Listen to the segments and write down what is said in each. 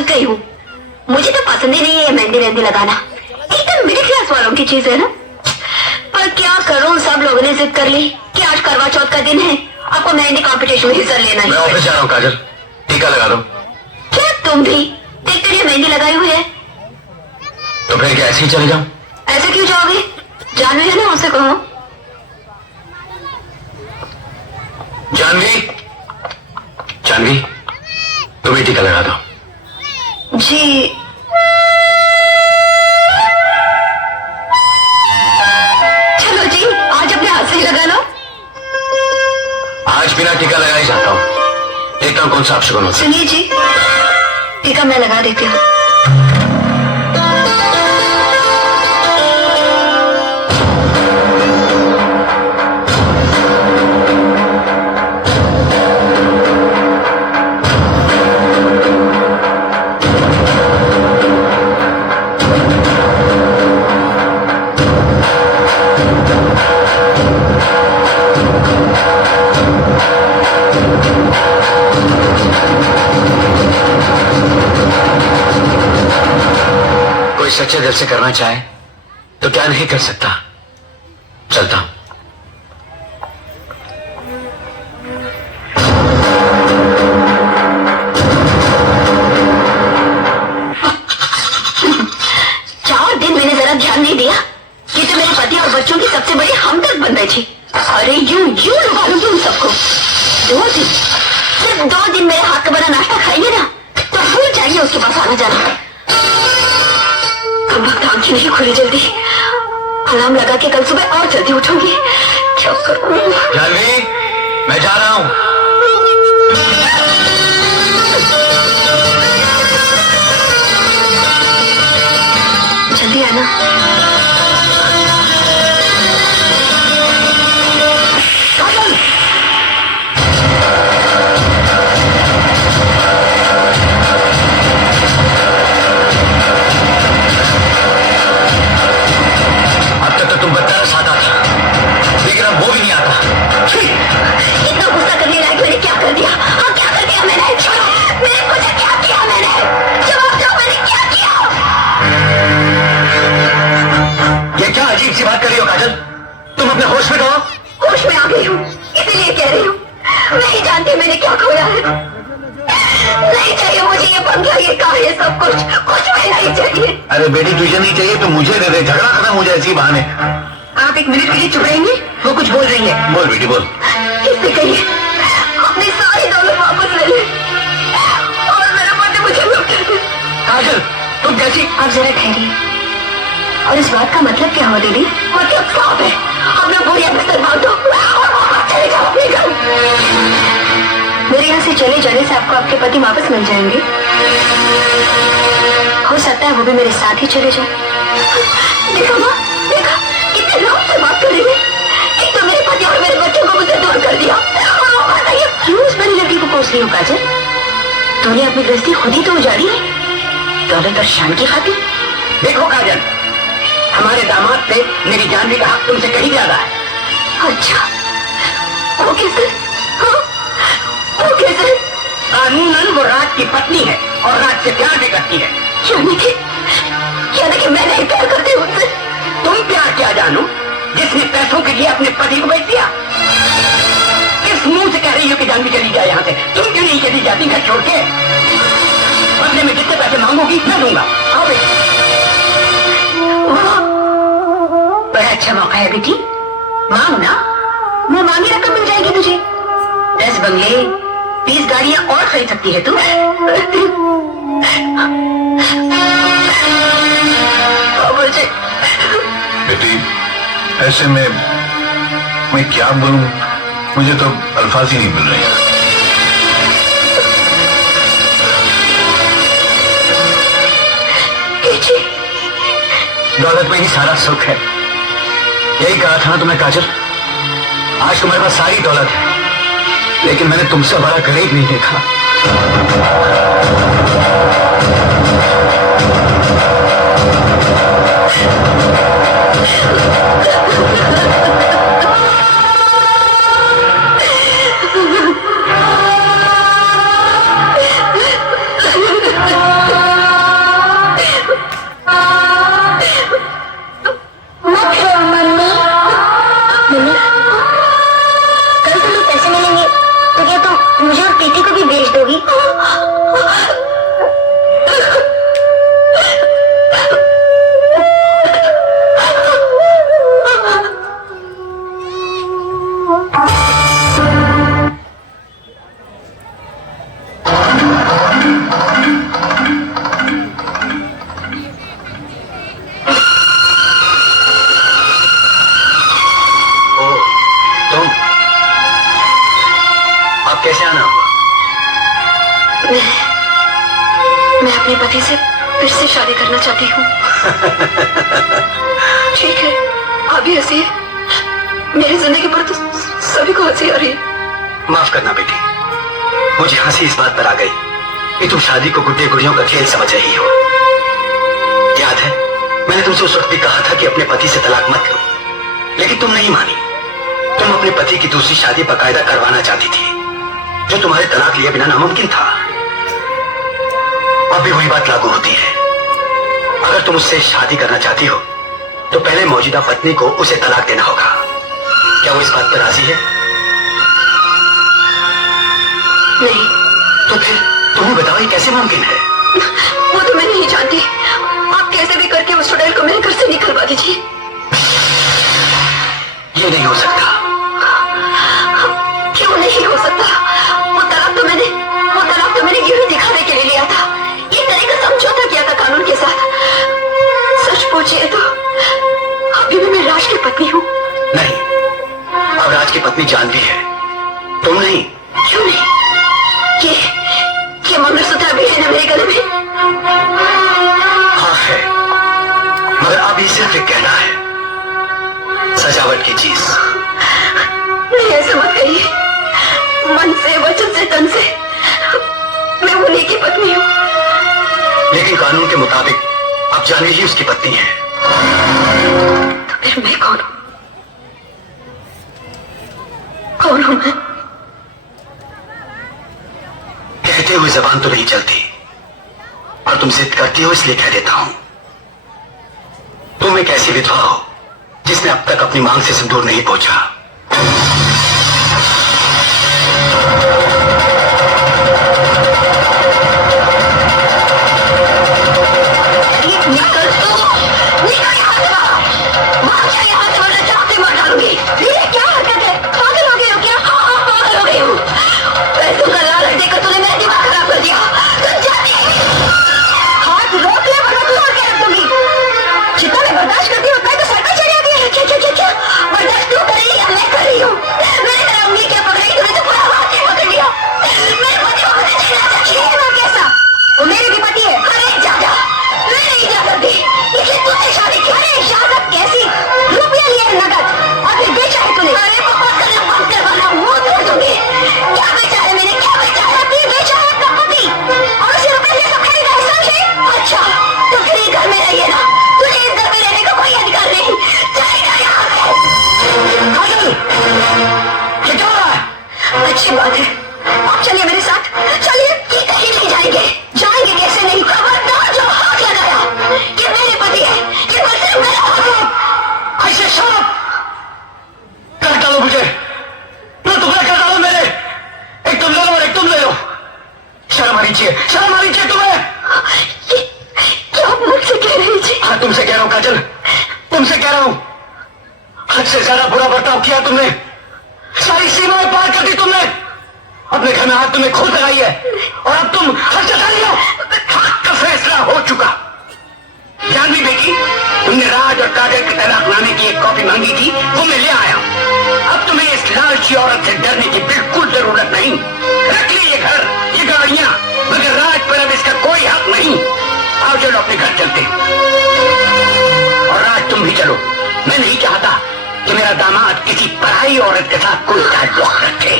थक गई हूँ। मुझे तो पसंद ही नहीं है ये मेहंदी वेहंदी लगाना, एकदम मिडिल क्लास वालों की चीज है ना। पर क्या करूँ, सब लोगों ने जिद कर ली कि आज करवा चौथ का दिन है, आपको मेहंदी कंपटीशन में हिस्सा लेना है। मैं ऑफिस जा रहा हूँ काजल, टीका लगा दो। क्या तुम भी देखते लिए मेहंदी लगाई हुई है? तो फिर क्या ऐसे ही चले जाऊं? ऐसे क्यों जाओगे? जानवी है ना, उससे कहो। जानवी, जानवी तुम भी टीका लगा दो। जी। चलो जी, आज अपने हाथ से ही लगा लो। आज बिना टीका लगा ही जाता हूँ, देखता हूँ कौन सा अपशगुन होता है। सुनिए जी, टीका मैं लगा देती हूँ। सच्चे दिल से करना चाहे तो क्या नहीं कर सकता। चलता हूं। चार दिन मैंने जरा ध्यान नहीं दिया कि तो मेरे पति और बच्चों की सबसे बड़ी हमदर्द बन बैठी। अरे यूं लगा लूंगी उन सबको। 2 दिन, सिर्फ 2 दिन मेरे हाथ का बना नाश्ता खाएंगे ना तो भूल जाइए उसके पास आना जाना। वक्त आंखें नहीं खुली जल्दी, अलार्म लगा के कल सुबह और जल्दी उठूंगी। क्या करूं? जानवी, मैं जा रहा हूं। जल्दी आना। इतना गुस्सा करने लायक मैंने क्या कर दिया? हाँ, क्या कर दिया मैंने? मुझे क्या किया मैंने? जवाब दो, मैंने क्या किया? ये क्या अजीब सी बात कर रही हो काजल? तुम अपने होश में रहो। होश में आ गई हूँ, इसलिए कह रही हूँ। नहीं जानती मैंने क्या खोया है। नहीं चाहिए मुझे ये बंगला, ये कार, ये सब कुछ भी नहीं चाहिए। अरे बेटी, तुझे नहीं चाहिए तो मुझे दे दे, झगड़ा खत्म हो जाए इसी बहाने। आप 1 मिनट के लिए चुप रहेंगे? वो कुछ बोल रही है। बोल बेटी बोल। इससे कहिए अपनी सारी दौलत वापस ले ले और मेरा पति मुझे लौटा दे। काजल तुम कैसी? आप जरा ठहरिए। और इस बात का मतलब क्या हुआ दीदी? मतलब साफ है, अपना बोरिया बिस्तर बांध दो और वापस चले जाओ अपने घर। मेरे यहाँ से चले जाने से आपको आपके पति वापस मिल जाएंगे। हो सकता है वो भी मेरे साथ ही चले जाए। देखो माँ, देखा कितने लोग से बात कर रही है। एक तो मेरे पति और मेरे बच्चों को मुझसे दूर कर दिया और वो बताइए क्यों उस बड़ी लड़की को कोस रही हो काजल? तूने अपनी गृहस्थी खुद ही तो उजाड़ी है, दौलत और शान की खातिर। देखो काजल, हमारे दामाद से मेरी जानवी का हक तुमसे कहीं ज्यादा है। अच्छा, वो कैसे? हाँ, वो कैसे? कानूनन वो राज की पत्नी है और राज से प्यार भी करती है। यानी कि मैं नहीं प्यार करती उससे। तुम प्यार क्या जानो, जिसने पैसों के लिए अपने पति को बेच दिया? किस मुंह से कह रही हो कि जानवी चली जाए यहाँ से? तुम क्यों नहीं चली जाती घर छोड़ के? बदले में जितने पैसे मांगोगी मैं दूंगा। आओ बेटी। बड़ा अच्छा मौका है बेटी, मांग ना, वो मांगी रकम मिल जाएगी तुझे। 10 बंगले, 20 गाड़ियां और खरीद सकती है तू। बेटी, ऐसे में मैं क्या बोलूं, मुझे तो अल्फाज ही नहीं मिल रहे। दौलत में ही सारा सुख है, यही कहा था ना तुम्हें काजल। आज तुम्हारे पास सारी दौलत है, लेकिन मैंने तुमसे बड़ा गरीब नहीं देखा। मैं अपने पति से फिर से शादी करना चाहती हूँ। ठीक है, आप भी हंसिए। मेरी जिंदगी पर तो सभी को हंसी आ रही है। माफ करना बेटी, मुझे हंसी इस बात पर आ गई कि तुम शादी को गुड्डे गुड़ियों का खेल समझ रही हो। याद है, मैंने तुमसे उस वक्त भी कहा था कि अपने पति से तलाक मत लो, लेकिन तुम नहीं मानी। तुम अपने पति की दूसरी शादी बाकायदा करवाना चाहती थी, जो तुम्हारे तलाक लिए बिना नामुमकिन था। अब भी वही बात लागू होती है। अगर तुम उससे शादी करना चाहती हो तो पहले मौजूदा पत्नी को उसे तलाक देना होगा। क्या वो इस बात पर राजी है? नहीं। तो फिर तुम्हें बताओ ये कैसे मुमकिन है? वो तो मैं नहीं जानती। आप कैसे भी करके उस चुड़ैल को मेरे घर से निकलवा दीजिए। ये नहीं हो सकता। क्यों नहीं हो सकता? वो तलाक तो मैंने यूं ही दिखाने के लिए लिया था। ये तरह का समझौता किया था कानून के साथ। सच पूछिए तो अभी भी मैं राज की पत्नी हूँ। नहीं, अब राज की पत्नी जानवी है, तुम नहीं। क्यों नहीं? ये मंगलसूत्र अभी है ना मेरे गले में? हाँ है, मगर अब ये सिर्फ एक कहना है, सजावट की चीज। नहीं, ऐसा मत कहिए। मन से, वचन से, तन से मैं उन्हीं की पत्नी हूँ। लेकिन कानून के मुताबिक अब जानवी ही उसकी पत्नी है। तो फिर मैं कौन हूँ? कौन हूँ मैं? कहते हुए जबान तो नहीं चलती, और तुम जिद करती हो इसलिए कह देता हूं। तुम एक ऐसी विधवा हो जिसने अब तक अपनी मांग से सिंदूर नहीं पहुंचा। अच्छी बात है, आप चलिए मेरे साथ। चलिए, ये कहीं नहीं जाएंगे। जाएंगे कैसे नहीं? खबरदार जो हाथ लगाया, ये मेरे पति है, ये सिर्फ मेरा पति। ऐसे शर्म कर डालो मुझे, मैं टुकड़े कर डालो मेरे। एक तुम ले लो और एक तुम ले लो। शर्म आनी चाहिए तुम्हें। ये क्या आप मुझसे कह रहे हैं जी? हाँ, तुमसे कह रहा हूं काजल, तुमसे कह रहा हूं। हद से ज्यादा बुरा बर्ताव किया तुमने, सारी सीमाएं पार कर दी तुमने। अपने घर में हाथ तुमने खुद लगाई है, और अब तुम हद जता लियो। हक का फैसला हो चुका। जानवी बेटी, तुमने राज और काजल के तलाकनामे की एक कॉपी मांगी थी, वो मैं ले आया। अब तुम्हें इस लालची औरत से डरने की बिल्कुल जरूरत नहीं। रख ली ये घर, ये गाड़ियां, मगर राज पर अब इसका कोई हक नहीं। आओ चलो अपने घर चलते, और राज तुम भी चलो। मैं नहीं चाहता कि मेरा दामाद किसी पराई औरत के साथ कोई ताल्लुक रखे।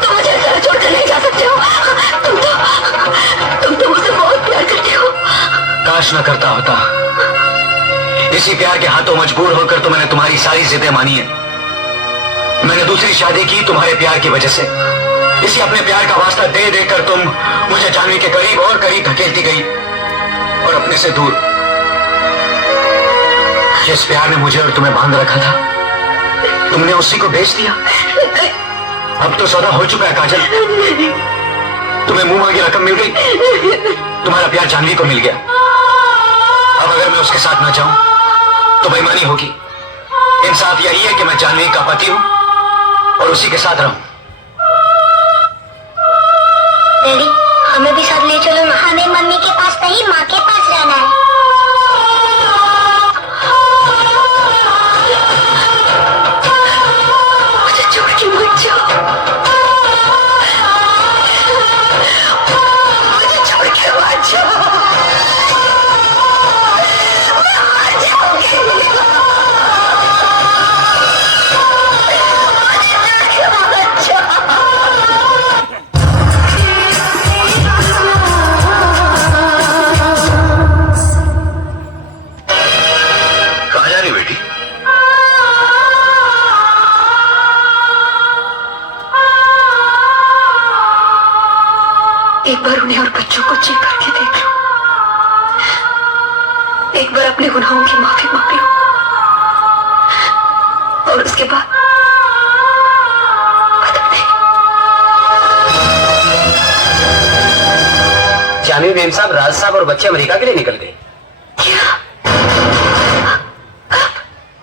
तुम मुझे घर छोड़कर नहीं जा सकते हो। तुम तो मुझसे बहुत प्यार करते हो। काश न करता होता। इसी प्यार के हाथों मजबूर होकर तो मैंने तुम्हारी सारी जिद्दें मानी है। मैंने दूसरी शादी की तुम्हारे प्यार की वजह से। इसी अपने प्यार का वास्ता दे देकर तुम मुझे जानवी के करीब और करीब धकेलती गई, और अपने से दूर। जिस प्यार ने मुझे और तुम्हें बांध रखा था, तुमने उसी को बेच दिया। अब तो सौदा हो चुका है काजल। तुम्हें मुंह मांगी रकम मिल गई, तुम्हारा प्यार जानवी को मिल गया। अब अगर मैं उसके साथ ना जाऊं तो बेईमानी होगी। इंसाफ यही है कि मैं जानवी का पति हूं और उसी के साथ रहूं। डैडी, हमें भी साथ ले चलो ना। हमें मम्मी के पास नहीं, माँ के पास जाना है। मेम साहब, राज साहब और बच्चे अमेरिका के लिए निकल गए।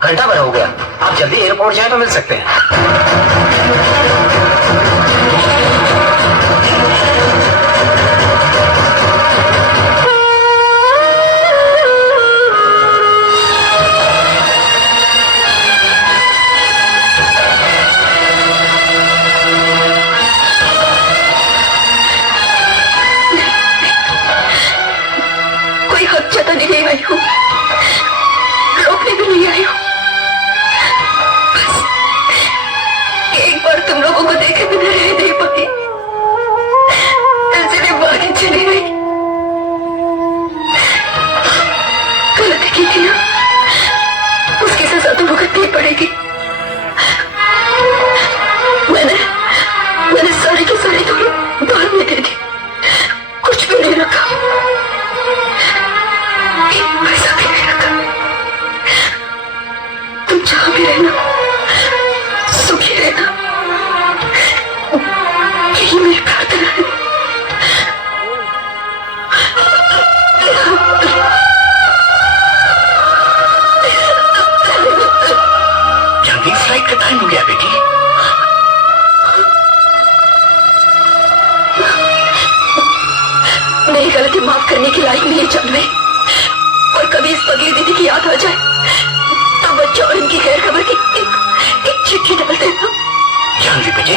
घंटा भर हो गया, आप जल्दी एयरपोर्ट जाए तो मिल सकते हैं। कोई हक जताने नहीं आई हूँ, रोकने भी नहीं आई हूँ। बस एक बार तुम लोगों को देखे बिना रह नहीं पाई, इसलिए बाहर चली गई। गलती की थी ना, उसकी सजा तो भुगतनी पड़ेगी। मैंने सारी की सारी थोड़ी बाहर में दे दी, कुछ भी नहीं रखा, एक पैसा भी नहीं रखा। तुम जहां भी रहना, सुखी रहना, यही मेरी प्रार्थना है। जल्दी फ्लाइट का टाइम हो गया बेटी। मेरी गलती माफ करने की लायक नहीं है जानवी, और कभी इस पगली दीदी की याद आ जाए तो बच्चों और इनकी खैर खबर की एक चिट्ठी डाल देना। जानवी बेटे,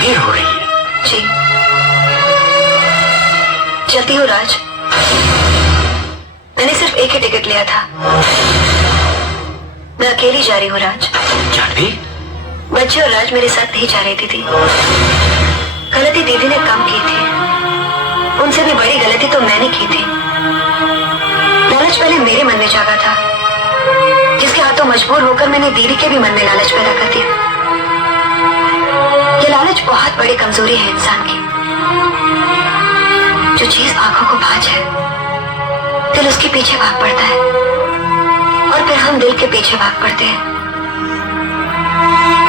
देर हो रही है। जी चलती हूँ राज, मैंने सिर्फ एक ही टिकट लिया था, मैं अकेली जा रही हूँ राज। जानवी, बच्चे और राज मेरे साथ नहीं जा रही थी। गलती दीदी ने कम की थी, उनसे भी बड़ी गलती तो मैंने की थी। लालच पहले मेरे मन में जागा था, जिसके हाथों मजबूर होकर मैंने दीदी के भी मन में लालच पैदा कर दिया। ये लालच बहुत बड़ी कमजोरी है इंसान की। जो चीज आंखों को भा जाए, दिल उसके पीछे भाग पड़ता है, और फिर हम दिल के पीछे भाग पड़ते हैं।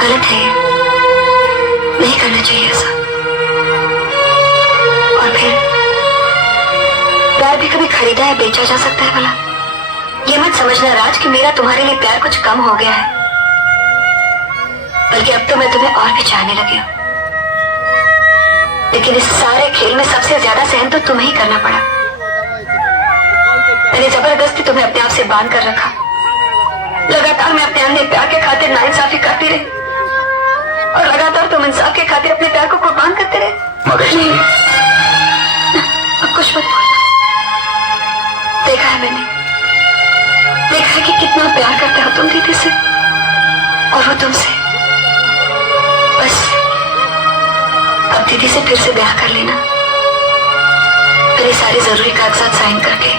गलत है, नहीं करना चाहिए ऐसा। और फिर प्यार भी कभी खरीदा या बेचा जा सकता है भला? ये मत समझना राज कि मेरा तुम्हारे लिए प्यार कुछ कम हो गया है, बल्कि अब तो मैं तुम्हें और भी चाहने लगी हूँ। लेकिन इस सारे खेल में सबसे ज्यादा सहन तो तुम्हें ही करना पड़ा। मैंने जबरदस्ती तुम्हें अपने आप से बांध कर रखा। लगातार मैं अपने अन्य प्यार के खातिर नाइंसाफी करती रही, और लगातार तुम इंसाफ के खातिर अपने प्यार को कुर्बान करते रहे। मगर नहीं, अब कुछ मत बोलना। देखा है मैंने, देखा है कि कितना प्यार करते हो तुम दीदी से, और वो तुमसे। बस अब दीदी से फिर से ब्याह कर लेना, मैंने सारे जरूरी कागजात साइन करके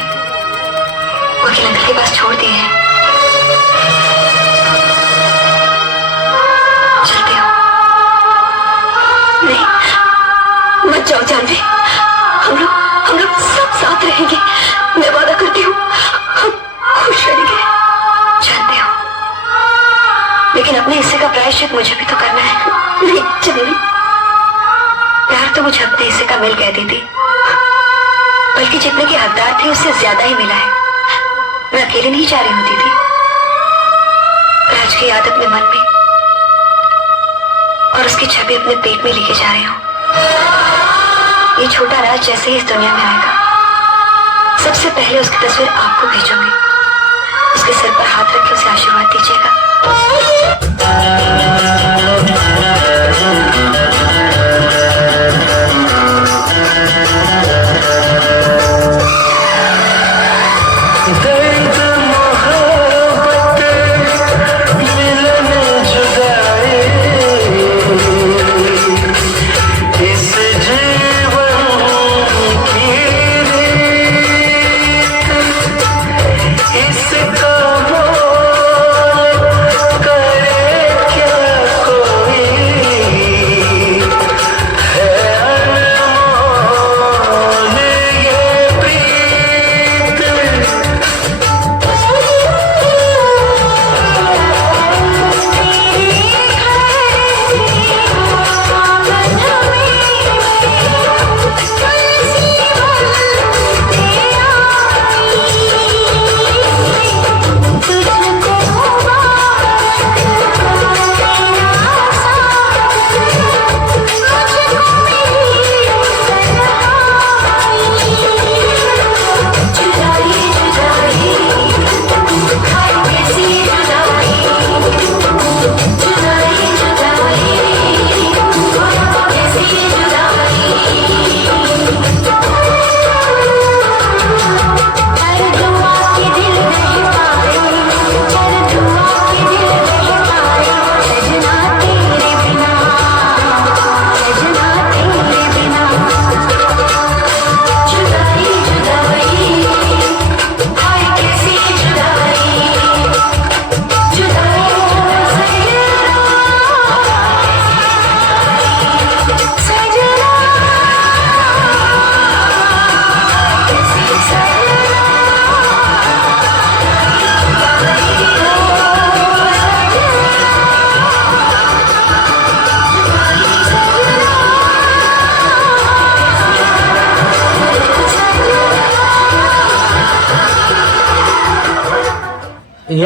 वकील अंकल के पास छोड़ दिए हैं। चलते हो? नहीं, मत जाओ जानवी, हम लोग सब साथ रहेंगे, मैं वादा करती हूँ, हम खुश रहेंगे। जानते हो, लेकिन अपने हिस्से का प्रायश्चित मुझे भी तो करना है। नहीं चलेगी, प्यार तो मुझे अपने हिस्से का मिल गया दीदी, बल्कि जितने की हकदार थे उससे ज्यादा ही मिला है। मैं अकेले नहीं जा रही हूँ दीदी, राज की याद अपने मन में और उसकी छवि अपने पेट में लेके जा रही हूँ। ये छोटा राज जैसे ही इस दुनिया में आएगा, सबसे पहले उसकी तस्वीर आपको भेजूंगी। उसके सिर पर हाथ रख के उसे आशीर्वाद दीजिएगा।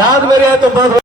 याद में रहे तो बहुत